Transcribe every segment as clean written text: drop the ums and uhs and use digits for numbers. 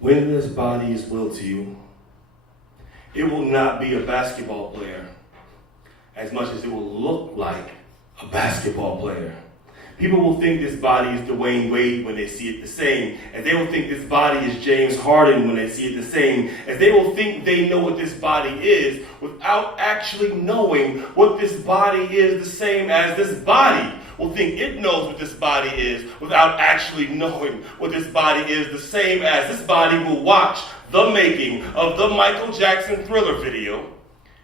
When this body is willed to you, it will not be a basketball player as much as it will look like a basketball player. People will think this body is Dwayne Wade when they see it the same, as they will think this body is James Harden when they see it the same, as they will think they know what this body is without actually knowing what this body is, the same as this body will think it knows what this body is without actually knowing what this body is, the same as this body will watch the making of the Michael Jackson Thriller video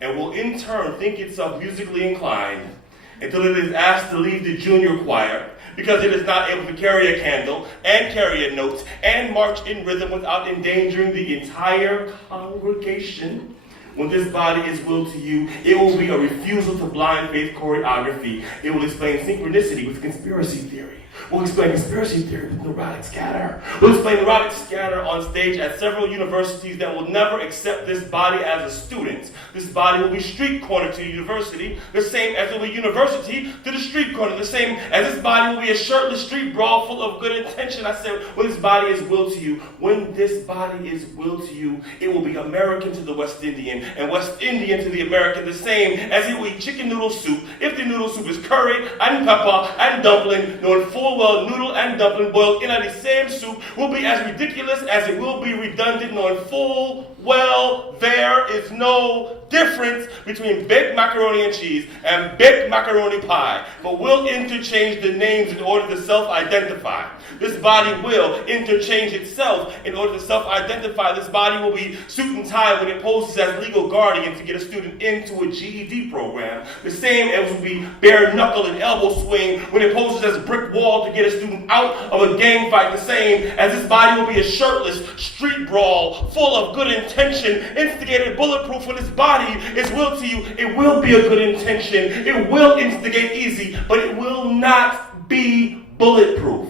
and will in turn think itself musically inclined until it is asked to leave the junior choir because it is not able to carry a candle and carry a note and march in rhythm without endangering the entire congregation. When this body is willed to you, it will be a refusal to blind faith choreography. It will explain synchronicity with conspiracy theory. We'll explain conspiracy theory with neurotic scatter. We'll explain neurotic scatter on stage at several universities that will never accept this body as a student. This body will be street corner to the university, the same as it will be university to the street corner, the same as this body will be a shirtless street brawl full of good intention. I said, when this body is willed to you, when this body is willed to you, it will be American to the West Indian, and West Indian to the American, the same as it will eat chicken noodle soup if the noodle soup is curry and pepper and dumpling, knowing full well noodle and dumpling boiled in the same soup will be as ridiculous as it will be redundant, knowing full well there is no difference between baked macaroni and cheese and baked macaroni pie, but we'll interchange the names in order to self-identify. This body will interchange itself in order to self-identify. This body will be suit and tie when it poses as legal guardian to get a student into a GED program. The same as will be bare knuckle and elbow swing when it poses as brick wall to get a student out of a gang fight. The same as this body will be a shirtless street brawl full of good intention, instigated bulletproof. When this body is willed to you, it will be a good intention. It will instigate easy, but it will not be bulletproof.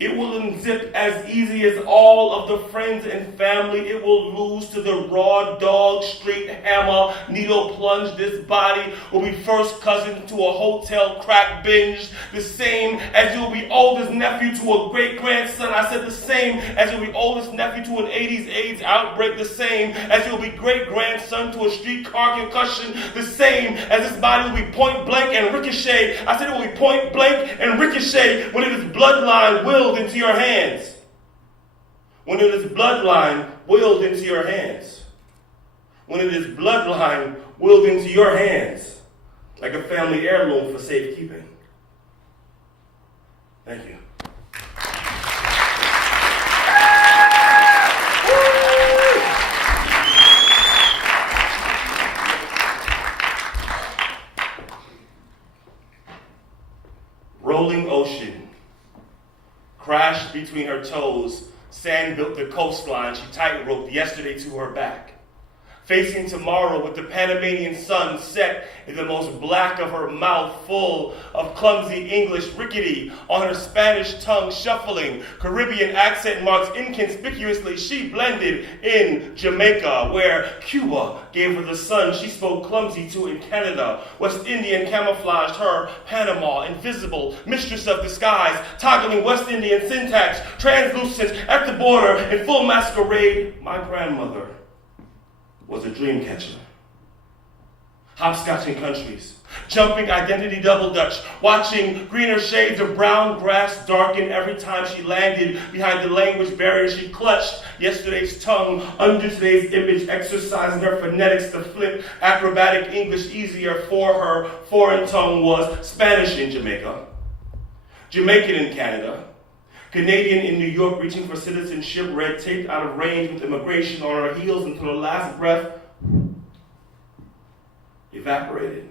It will unzip as easy as all of the friends and family. It will lose to the raw dog, straight hammer, needle plunge. This body will be first cousin to a hotel crack binge. The same as you'll be oldest nephew to a great-grandson. I said the same as you'll be oldest nephew to an 80s AIDS outbreak. The same as you'll be great-grandson to a streetcar concussion. The same as this body will be point blank and ricochet. I said it will be point blank and ricochet when it is bloodline willed into your hands. When it is bloodline willed into your hands. When it is bloodline willed into your hands, like a family heirloom for safekeeping. Thank you. Rolling ocean crashed between her toes, sand built the coastline, she tight-roped yesterday to her back. Facing tomorrow with the Panamanian sun set in the most black of her mouth, full of clumsy English rickety, on her Spanish tongue shuffling, Caribbean accent marks inconspicuously, she blended in Jamaica, where Cuba gave her the sun she spoke clumsy to in Canada. West Indian camouflaged her, Panama, invisible, mistress of disguise, toggling West Indian syntax, translucent at the border, in full masquerade. My grandmother was a dream catcher. Hopscotching countries, jumping identity double dutch, watching greener shades of brown grass darken every time she landed behind the language barrier. She clutched yesterday's tongue under today's image, exercising her phonetics to flip acrobatic English easier for her. Foreign tongue was Spanish in Jamaica, Jamaican in Canada, Canadian in New York, reaching for citizenship, red taped out of range with immigration on her heels until her last breath evaporated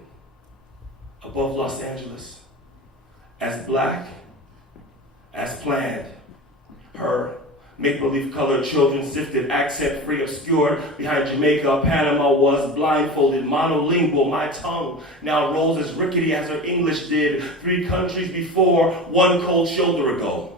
above Los Angeles, as black as planned. Her make-believe colored children sifted, accent-free, obscured behind Jamaica. Panama was blindfolded, monolingual. My tongue now rolls as rickety as her English did 3 countries before, one cold shoulder ago.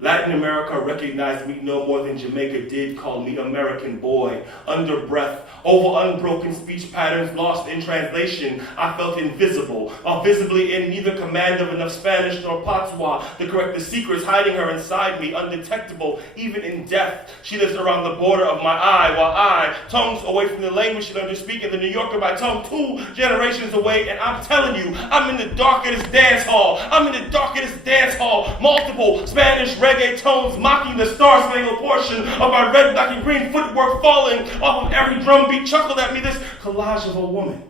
Latin America recognized me no more than Jamaica did, called me American boy. Under breath, over unbroken speech patterns lost in translation, I felt invisible, while visibly in neither command of enough Spanish nor patois to correct the secrets hiding her inside me, undetectable, even in death. She lives around the border of my eye, while I, tongues away from the language she learned to speak in the New Yorker by tongue, 2 generations away, and I'm telling you, I'm in the dark of this dance hall. I'm in the dark of this dance hall. Multiple Spanish reggae tones mocking the star-spangled portion of my red, black, and green footwork falling off of every drum beat chuckled at me, this collage of a woman.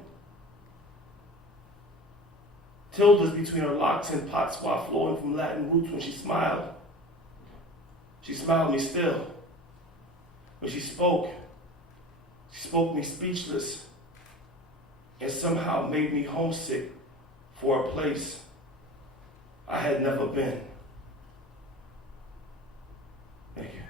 Tildes between her locks and patois flowing from Latin roots when she smiled. She smiled me still. When she spoke me speechless and somehow made me homesick for a place I had never been. Thank you.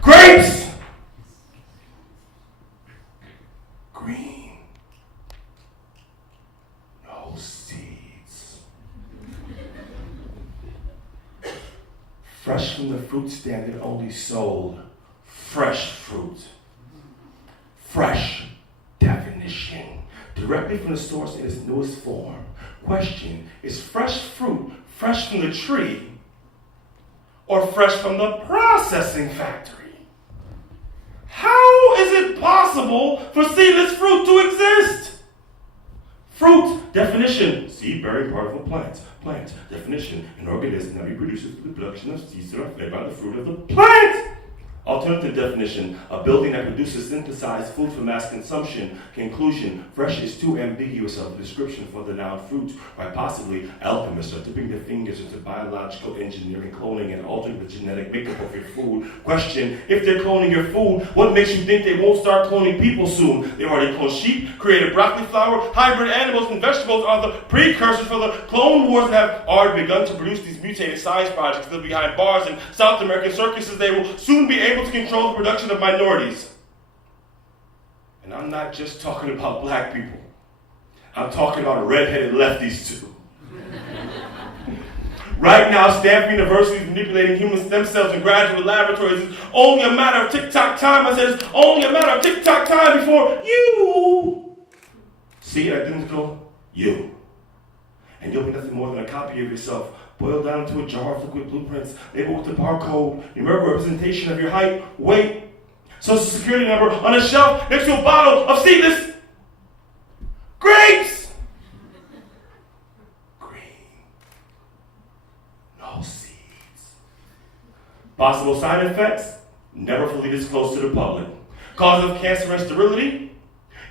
Grapes! Green. No seeds. Fresh from the fruit stand that only sold fresh fruit. Fresh definition. Directly from the source in its newest form. Question, is fresh fruit fresh from the tree or fresh from the processing factory? How is it possible for seedless fruit to exist? Fruit, definition, seed-bearing part of a plant. Plant, definition, an organism that reproduces through the production of seeds that are fed by the fruit of the plant. Alternative definition, a building that produces synthesized food for mass consumption. Conclusion, fresh is too ambiguous of a description for the noun fruit, why possibly alchemists are dipping their fingers into biological engineering, cloning, and altering the genetic makeup of your food. Question, if they're cloning your food, what makes you think they won't start cloning people soon? They've already cloned sheep, created broccoli flour, hybrid animals, and vegetables are the precursors for the clone wars that have already begun to produce these mutated science projects that behind bars in South American circuses. They will soon be able to control the production of minorities. And I'm not just talking about black people. I'm talking about redheaded lefties too. Right now, Stanford University is manipulating human stem cells in graduate laboratories. It's only a matter of tick-tock time. I said it's only a matter of tick-tock time before you see it identical you. And you'll be nothing more than a copy of yourself, boiled down to a jar of liquid blueprints, labeled with the barcode, numerical representation of your height, weight, social security number on a shelf next to a bottle of seedless grapes. Green. No seeds. Possible side effects? Never fully disclosed to the public. Cause of cancer and sterility?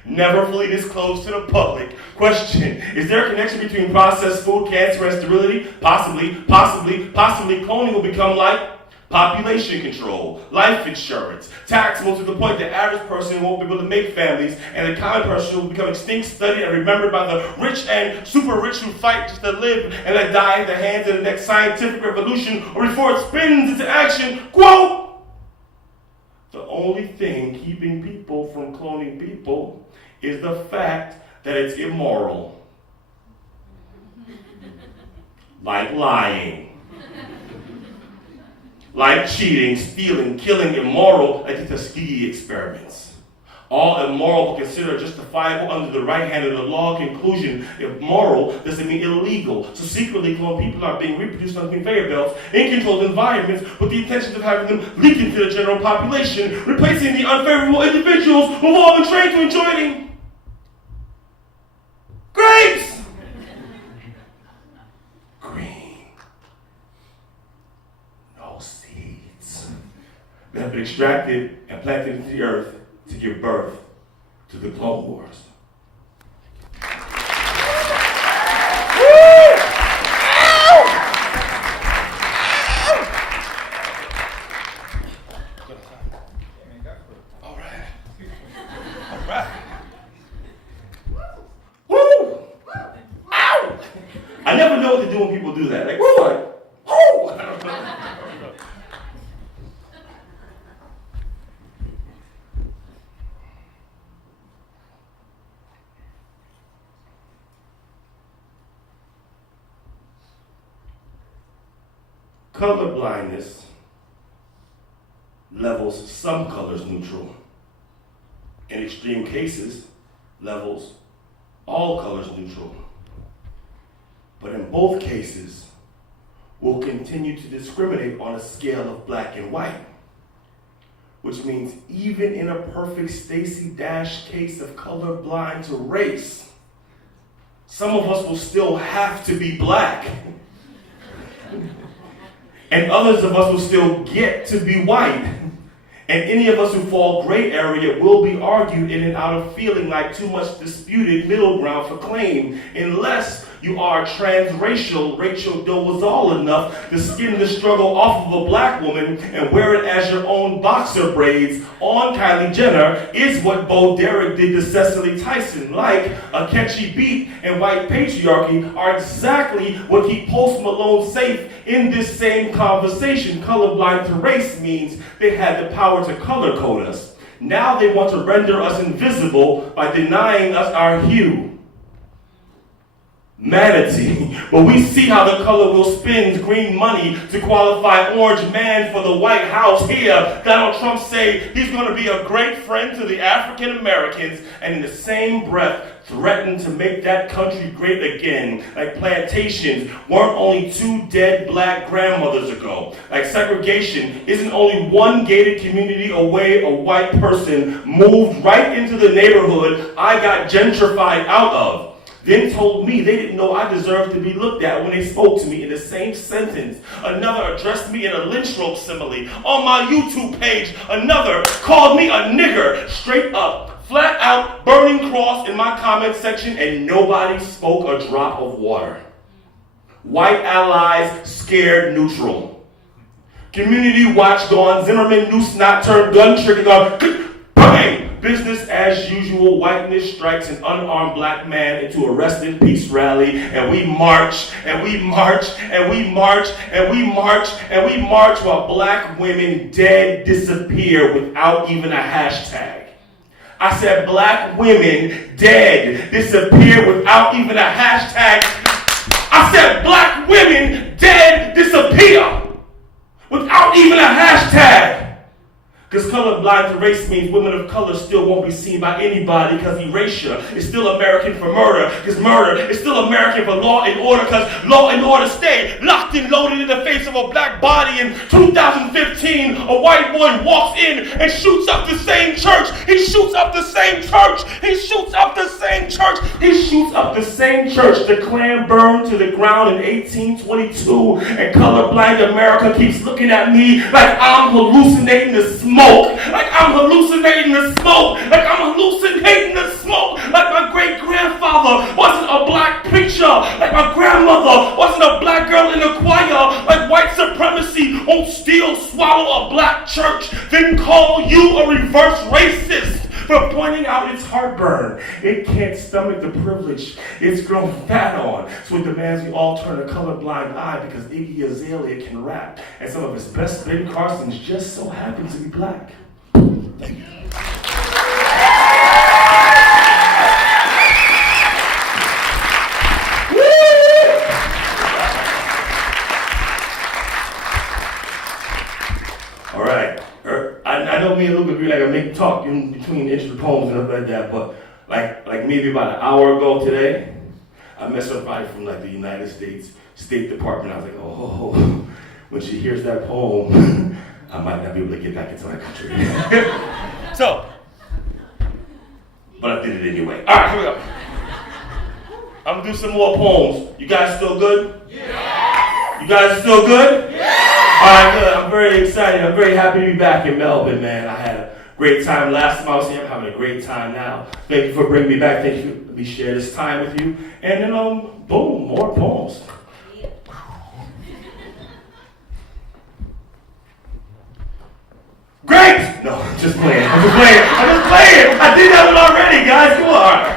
Never fully disclosed to the public. Question, is there a connection between processed food, cancer, and sterility? Possibly. Cloning will become like population control, life insurance, taxable to the point that the average person won't be able to make families, and the common person will become extinct, studied, and remembered by the rich and super rich who fight just to live and that die at the hands of the next scientific revolution, or before it spins into action. Quote, the only thing keeping people from cloning people is the fact that it's immoral. Like lying. Like cheating, stealing, killing, immoral, like the Tuskegee experiments. All immoral but considered justifiable under the right hand of the law. Conclusion, immoral doesn't mean illegal. So secretly cloned people are being reproduced on conveyor belts in controlled environments with the intention of having them leak into the general population, replacing the unfavorable individuals who have all been trained to enjoy eating grapes! Green. No seeds. They have been extracted and planted into the earth to give birth to the Clone Wars. I never know what to do when people do that. Like, woo, like, woo. Color blindness levels some colors neutral. In extreme cases, levels all colors neutral. But in both cases, we'll continue to discriminate on a scale of black and white, which means even in a perfect Stacey Dash case of colorblind to race, some of us will still have to be black. And others of us will still get to be white. And any of us who fall gray area will be argued in and out of feeling like too much disputed middle ground for claim, unless you are transracial, Rachel Dolezal enough to skin the struggle off of a black woman and wear it as your own boxer braids on Kylie Jenner is what Bo Derek did to Cecily Tyson. Like a catchy beat and white patriarchy are exactly what keep Post Malone safe in this same conversation. Colorblind to race means they had the power to color code us. Now they want to render us invisible by denying us our hue. Manatee. But we see how the color wheel spins green money to qualify orange man for the White House. Here, Donald Trump say he's going to be a great friend to the African Americans, and in the same breath threaten to make that country great again, like plantations weren't only 2 dead black grandmothers ago. Like segregation isn't only one gated community away a white person moved right into the neighborhood I got gentrified out of. Then told me they didn't know I deserved to be looked at when they spoke to me in the same sentence. Another addressed me in a lynch rope simile. On my YouTube page, another called me a nigger, straight up, flat out, burning cross in my comment section, and nobody spoke a drop of water. White allies scared neutral. Community watch gone, Zimmerman noose not turned gun trigger gone, bang! Business as usual, whiteness strikes an unarmed black man into a rest in peace rally, and we march, and we march, and we march, and we march, and we march while black women dead disappear without even a hashtag. I said black women dead disappear without even a hashtag. I said black women dead disappear without even a hashtag. Because colorblind to race means women of color still won't be seen by anybody because erasure is still American for murder. Because murder is still American for law and order because law and order stay locked and loaded in the face of a black body. In 2015, a white boy walks in and shoots up the same church. He shoots up the same church. He shoots up the same church. He shoots up the same church. The Klan burned to the ground in 1822. And colorblind America keeps looking at me like I'm hallucinating the smoke. Like I'm hallucinating the smoke. Like I'm hallucinating the smoke. Like my great-grandfather wasn't a black preacher. Like my grandmother wasn't a black girl in the choir. Like white supremacy won't still swallow a black church, then call you a reverse racist for pointing out its heartburn. It can't stomach the privilege it's grown fat on. So it demands we all turn a colorblind eye because Iggy Azalea can rap. And some of his best Ben Carsons just so happen to be black. Thank you. All right. I know me a little bit like I make talk in between intro poems and stuff like that, but like maybe about an hour ago today, I met somebody from like the United States State Department. I was like, oh, when she hears that poem, I might not be able to get back into my country. So, but I did it anyway. All right, here we go. I'm gonna do some more poems. You guys still good? Yeah. You guys still good? Yeah. All right, good. I'm very excited. I'm very happy to be back in Melbourne, man. I had a great time last time I was here. I'm having a great time now. Thank you for bringing me back. Thank you for letting me share this time with you. And then, boom, more poems. Great! No, I'm just playing. I did that one already, guys. Come on.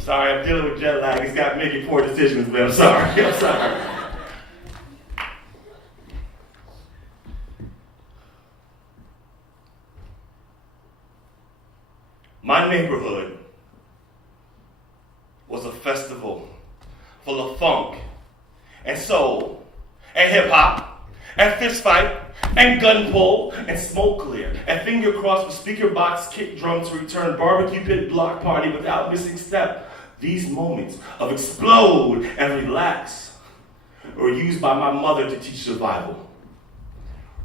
Sorry, I'm dealing with jet lag. It's got me making poor decisions, man. I'm sorry. neighborhood was a festival full of funk and soul and hip-hop and fist fight and gun pull and smoke clear and finger cross with speaker box kick drum to return barbecue pit block party without missing step. These moments of explode and relax were used by my mother to teach survival.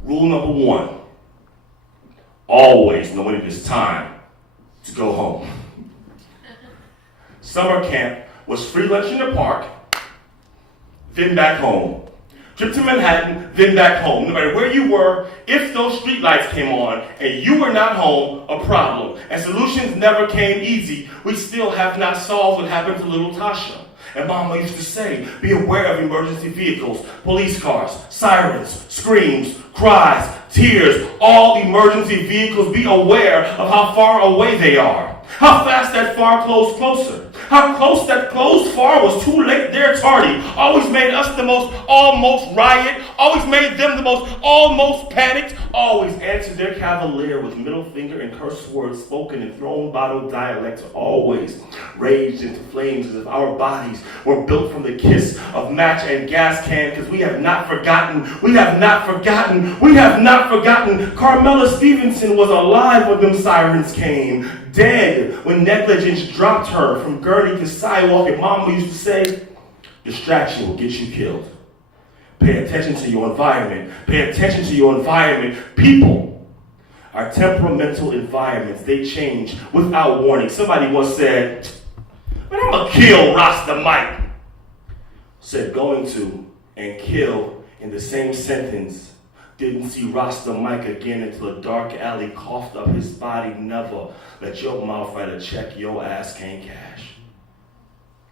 Rule number 1, always know when it is time to go home. Summer camp was free lunch in the park, then back home. Trip to Manhattan, then back home. No matter where you were, if those street lights came on and you were not home, a problem. And solutions never came easy. We still have not solved what happened to little Tasha. And Mama used to say, be aware of emergency vehicles, police cars, sirens, screams, cries, tears, all emergency vehicles. Be aware of how far away they are. How fast that far closed closer. How close that closed far was too late, they're tardy. Always made us the most almost riot. Always made them the most almost panicked. Always answered their cavalier with middle finger and curse words spoken in throne bottle dialect. Always raged into flames as if our bodies were built from the kiss of match and gas can. Because we have not forgotten. We have not forgotten. We have not forgotten. Carmela Stevenson was alive when them sirens came. Dead when negligence dropped her from gurney to sidewalk, and Mama used to say, distraction will get you killed. Pay attention to your environment. Pay attention to your environment. People are temperamental environments. They change without warning. Somebody once said, but I'm going to kill Rasta Mike. Said going to and kill in the same sentence. Didn't see Rasta Mike again until a dark alley coughed up his body. Never let your mouth write a check your ass can't cash.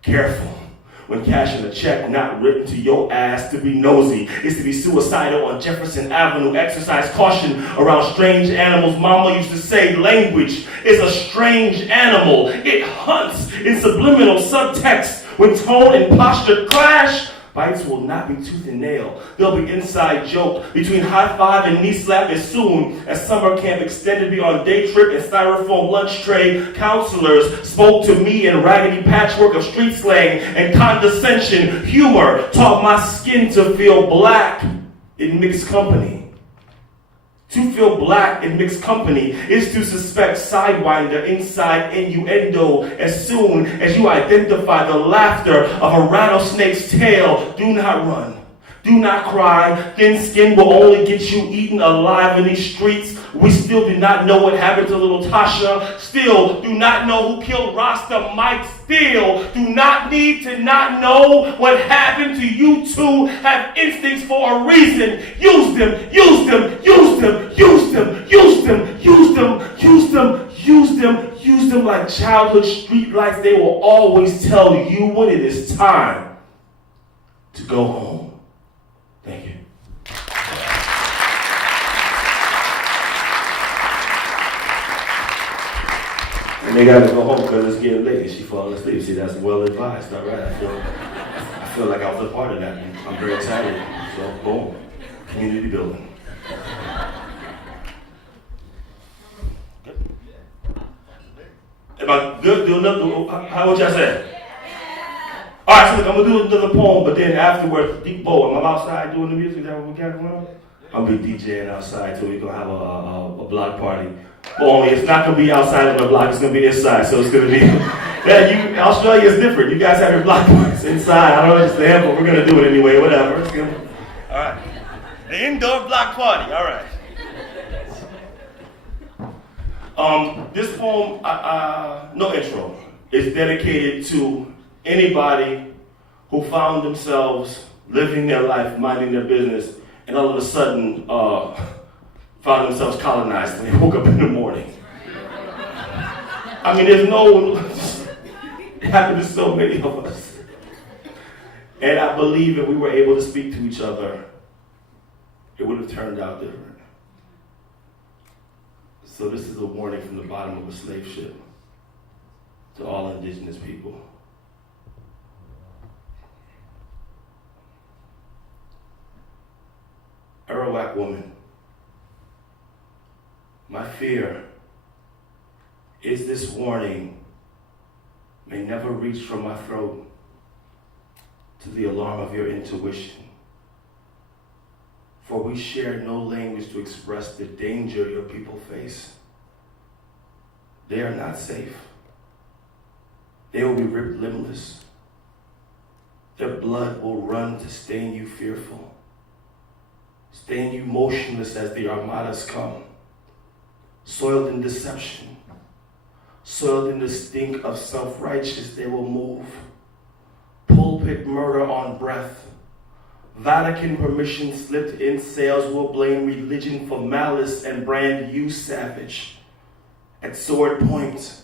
Careful when cashing a check not written to your ass. To be nosy is to be suicidal on Jefferson Avenue. Exercise caution around strange animals. Mama used to say language is a strange animal. It hunts in subliminal subtext. When tone and posture clash, bites will not be tooth and nail. There'll be inside joke between high five and knee slap as soon as summer camp extended beyond day trip and styrofoam lunch tray. Counselors spoke to me in raggedy patchwork of street slang and condescension. Humor taught my skin to feel black in mixed company. To feel black in mixed company is to suspect sidewinder inside innuendo. As soon as you identify the laughter of a rattlesnake's tail, do not run. Do not cry. Thin skin will only get you eaten alive in these streets. We still do not know what happened to little Tasha. Still do not know who killed Rasta Mike. Still do not need to not know what happened to you two. Have instincts for a reason. Use them, use them, use them, use them, use them, use them, use them, use them, use them like childhood street lights. They will always tell you when it is time to go home. Thank you. And they gotta go home because it's getting late and she falling asleep. See, that's well advised, all right? I feel like I was a part of that. I'm very excited. So, boom. Community building. Good. Am I good? Do another, how would y'all say? All right, so look, I'm going to do another poem, but then afterwards, deep bow. I'm outside doing the music. Is that what we got going on? I'm going to be DJing outside, so we're going to have a block party. But only it's not going to be outside on the block. It's going to be inside, so it's going to be... Yeah, Australia is different. You guys have your block parties inside. I don't understand, but we're going to do it anyway. Whatever. It's gonna... All right. The indoor block party. All right. This poem, no intro, is dedicated to anybody who found themselves living their life, minding their business, and all of a sudden found themselves colonized when they woke up in the morning. I mean, there's no one, it happened to so many of us. And I believe if we were able to speak to each other, it would have turned out different. So this is a warning from the bottom of a slave ship to all indigenous people. Arawak woman, my fear is this warning may never reach from my throat to the alarm of your intuition. For we share no language to express the danger your people face. They are not safe. They will be ripped limbless. Their blood will run to stain you fearful, stain you motionless as the armadas come, soiled in deception, soiled in the stink of self-righteous, they will move. Pulpit murder on breath. Vatican permission slipped in sails will blame religion for malice and brand you savage. At sword point,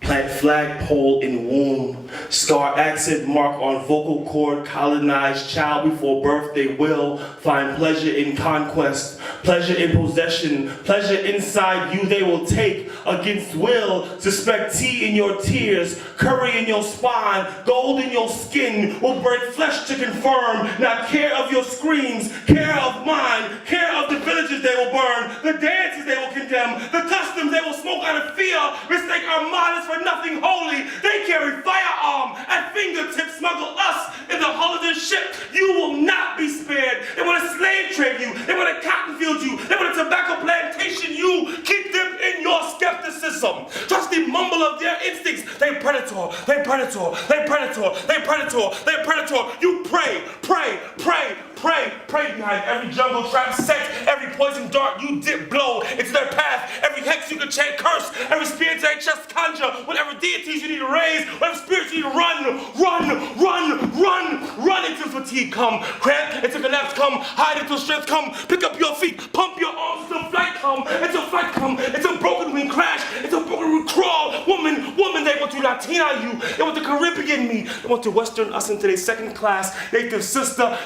plant flagpole in womb, scar accent mark on vocal cord, colonized child before birth, they will find pleasure in conquest, pleasure in possession, pleasure inside you they will take against will, suspect tea in your tears, curry in your spine, gold in your skin, will break flesh to confirm, not care of your screams, care of mine, care of the villages they will burn, the dances they will condemn, the customs they will smoke out of fear, mistake our modest for nothing holy. They carry firearm at fingertips, smuggle us in the hull of their ship. You will not be spared. They want to slave trade you. They want to cotton field you. They want a tobacco plantation you. Keep them in your skepticism. Trust the mumble of their instincts. They predator. They predator. They predator. They predator. They predator. You pray, pray, pray, pray, pray behind every jungle trap set, every poison dart you dip blow into their path, every hex you can chant curse, every spirit they just conjure, whatever deities you need to raise, whatever spirits you need to run until fatigue come, cramp until collapse come, hide until strength come, pick up your feet, pump your arms until flight come, until broken wing crash, until broken wing crawl, woman, they want to Latina you, they want to Caribbean me, they want to Western us into their second class, native sister,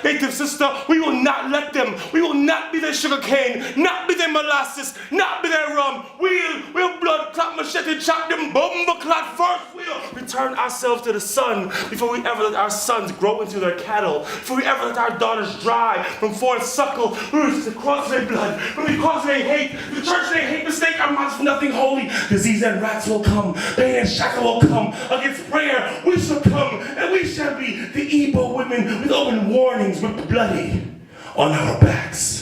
we will not let them. We will not be their sugar cane, not be their molasses, not be their rum. We'll blood clot machete, chop them bomba clot first. We'll return ourselves to the sun before we ever let our sons grow into their cattle, before we ever let our daughters dry from foreign suckle. We will just cross their blood, when we cross their hate, the church they hate, mistake our minds for nothing holy. Disease and rats will come, pain and shackle will come. Against prayer we shall come, and we shall be the Igbo women with open warnings, with bloody on our backs.